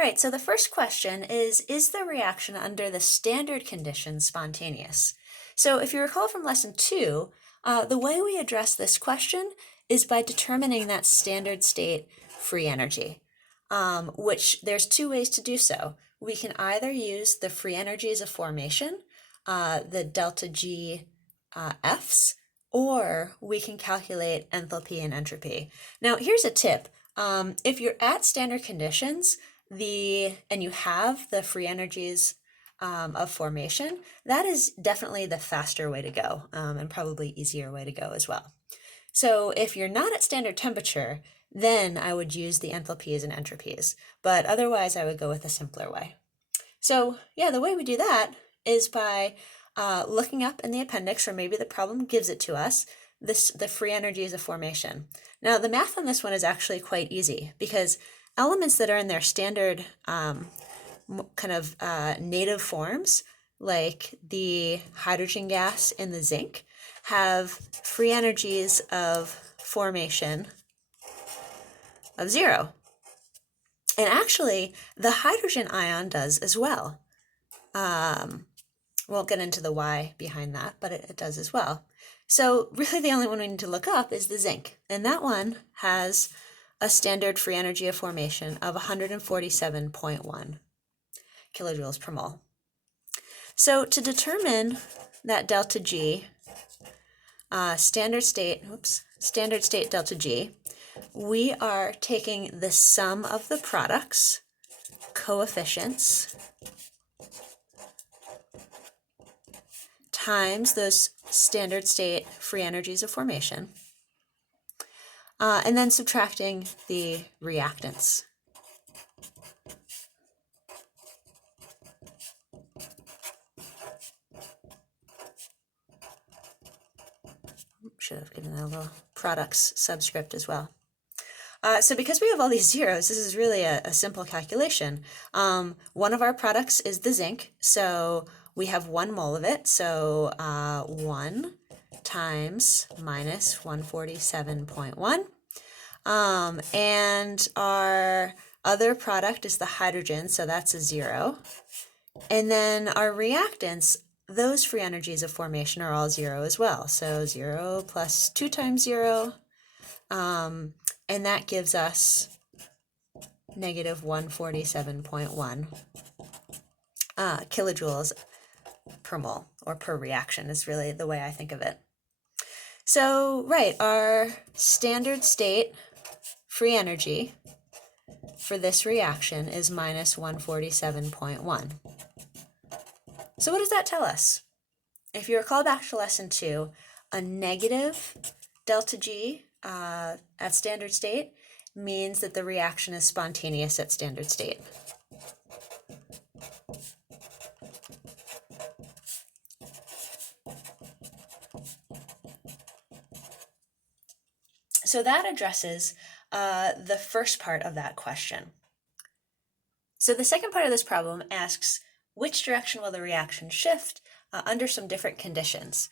right, so the first question is the reaction under the standard conditions spontaneous? So if you recall from lesson 2, the way we address this question is by determining that standard state free energy, which there's two ways to do so. We can either use the free energies of formation, the delta G Fs, or we can calculate enthalpy and entropy. Now, here's a tip. If you're at standard conditions, and you have the free energies of formation, that is definitely the faster way to go, and probably easier way to go as well. So if you're not at standard temperature, then I would use the enthalpies and entropies, but otherwise I would go with a simpler way. So yeah, the way we do that is by looking up in the appendix, or maybe the problem gives it to us, the free energies of formation. Now the math on this one is actually quite easy, because elements that are in their standard native forms, like the hydrogen gas and the zinc, have free energies of formation of 0. And actually, the hydrogen ion does as well. Won't get into the why behind that, but it does as well. So really the only one we need to look up is the zinc, and that one has a standard free energy of formation of 147.1 kilojoules per mole. So to determine that delta G, standard state delta G, we are taking the sum of the products, coefficients, times those standard state free energies of formation, and then subtracting the reactants. Should have given that a little products subscript as well. So because we have all these zeros, this is really a simple calculation. One of our products is the zinc, so we have 1 mole of it, so 1 times minus 147.1. And our other product is the hydrogen, so that's a 0. And then our reactants, those free energies of formation are all 0 as well. So 0 plus 2 times 0, and that gives us negative 147.1 kilojoules per mole, or per reaction is really the way I think of it. So, right, our standard state free energy for this reaction is minus 147.1. So what does that tell us? If you recall back to lesson 2, a negative delta G at standard state means that the reaction is spontaneous at standard state. So that addresses the first part of that question. So the second part of this problem asks, which direction will the reaction shift under some different conditions?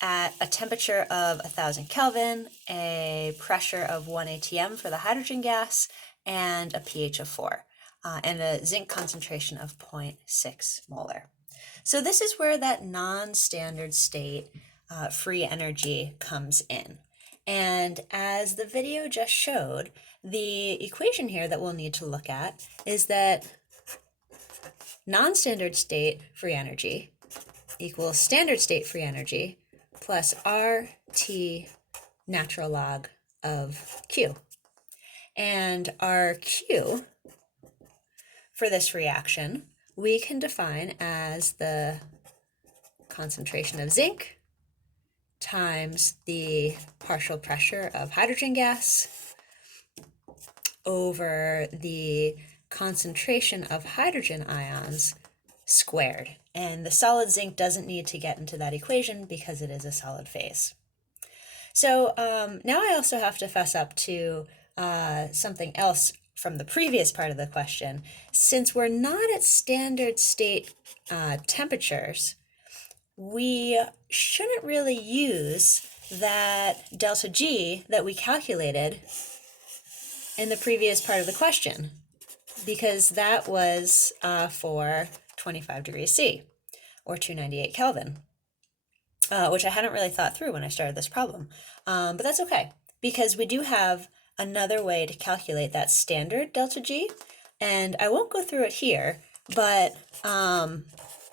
At a temperature of 1000 Kelvin, a pressure of 1 atm for the hydrogen gas, and a pH of 4, and a zinc concentration of 0.6 molar. So this is where that non-standard state free energy comes in. And as the video just showed, the equation here that we'll need to look at is that non-standard state free energy equals standard state free energy plus RT natural log of Q. And our Q for this reaction we can define as the concentration of zinc times the partial pressure of hydrogen gas over the concentration of hydrogen ions squared. And the solid zinc doesn't need to get into that equation because it is a solid phase. So now I also have to fess up to something else from the previous part of the question. Since we're not at standard state temperatures, we shouldn't really use that delta G that we calculated in the previous part of the question, because that was for 25 degrees C, or 298 Kelvin, which I hadn't really thought through when I started this problem. But that's okay, because we do have another way to calculate that standard delta G, and I won't go through it here, but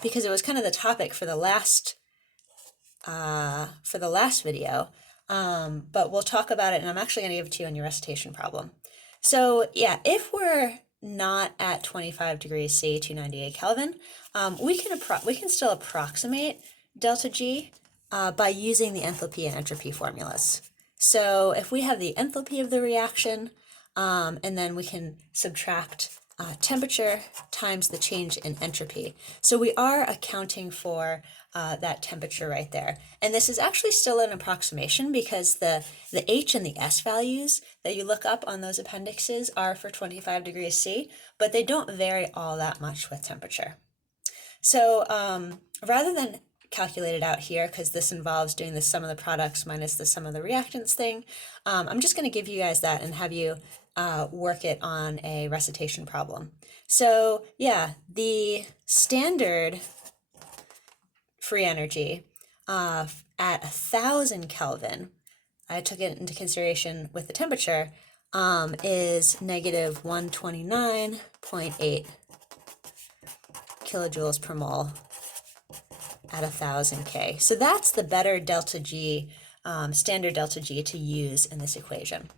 because it was kind of the topic for the last video, but we'll talk about it, and I'm actually going to give it to you in your recitation problem. So yeah, if we're not at 25 degrees C, 298 Kelvin, we can still approximate delta G by using the enthalpy and entropy formulas. So if we have the enthalpy of the reaction, and then we can subtract temperature times the change in entropy. So we are accounting for that temperature right there. And this is actually still an approximation, because the H and the S values that you look up on those appendixes are for 25 degrees C, but they don't vary all that much with temperature. So rather than calculate it out here, because this involves doing the sum of the products minus the sum of the reactants thing, I'm just going to give you guys that and have you work it on a recitation problem. So yeah, the standard free energy at 1,000 Kelvin, I took it into consideration with the temperature, is negative 129.8 kilojoules per mole at 1,000 K. So that's the better delta G, standard delta G to use in this equation.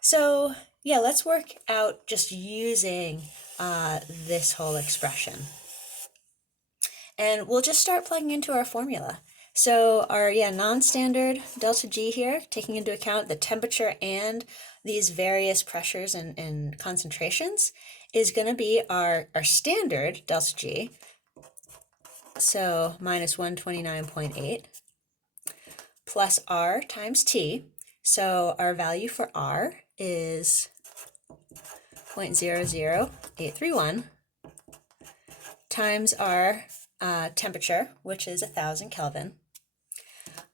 So yeah, let's work out just using this whole expression. And we'll just start plugging into our formula. So our non-standard delta G here, taking into account the temperature and these various pressures and concentrations, is going to be our standard delta G, so minus 129.8, plus R times T. So our value for R is 0.00831 times our temperature, which is 1,000 Kelvin,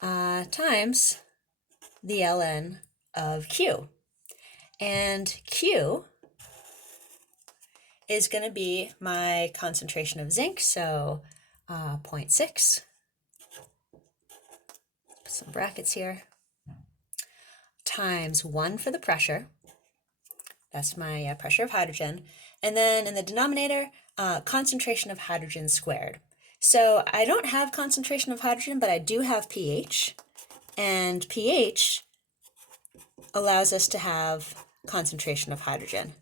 times the ln of Q. And Q is going to be my concentration of zinc, so 0.6. Put some brackets here. Times 1 for the pressure. That's my pressure of hydrogen. And then in the denominator, concentration of hydrogen squared. So I don't have concentration of hydrogen, but I do have pH. And pH allows us to have concentration of hydrogen.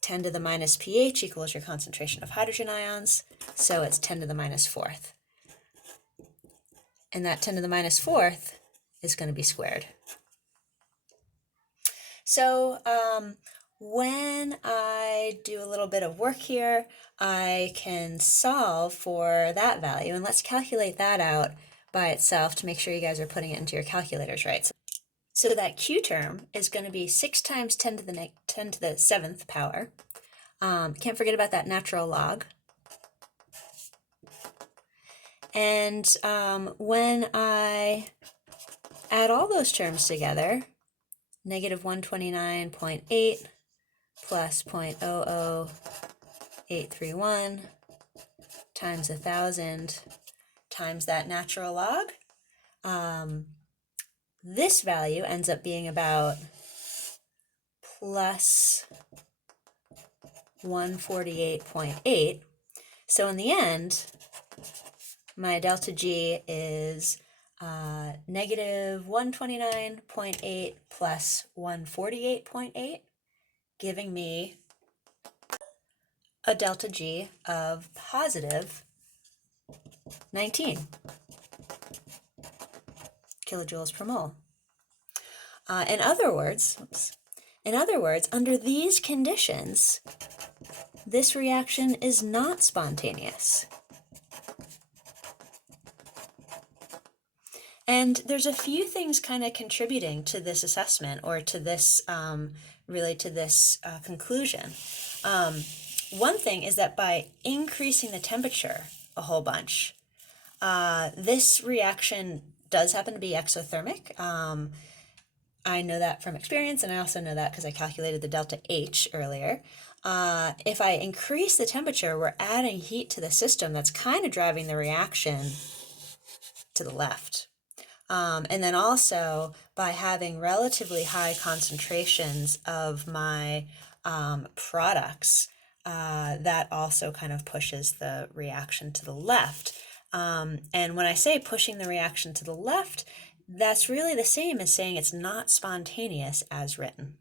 10 to the minus pH equals your concentration of hydrogen ions, so it's 10 to the minus fourth. And that 10 to the minus fourth is going to be squared. So when I do a little bit of work here, I can solve for that value, and let's calculate that out by itself to make sure you guys are putting it into your calculators right. So that Q term is going to be 6 times 10 to the 7th power. Can't forget about that natural log. And when I add all those terms together, negative 129.8 plus 0.00831 times 1,000 times that natural log, this value ends up being about plus 148.8. So in the end, my delta G is negative 129.8 plus 148.8, giving me a delta G of positive 19 kilojoules per mole. In other words, under these conditions, this reaction is not spontaneous. And there's a few things kind of contributing to this assessment, or to this, conclusion. One thing is that by increasing the temperature a whole bunch, this reaction does happen to be exothermic. I know that from experience, and I also know that because I calculated the delta H earlier. if I increase the temperature, we're adding heat to the system that's kind of driving the reaction to the left. And then also by having relatively high concentrations of my products, that also kind of pushes the reaction to the left. And when I say pushing the reaction to the left, that's really the same as saying it's not spontaneous as written.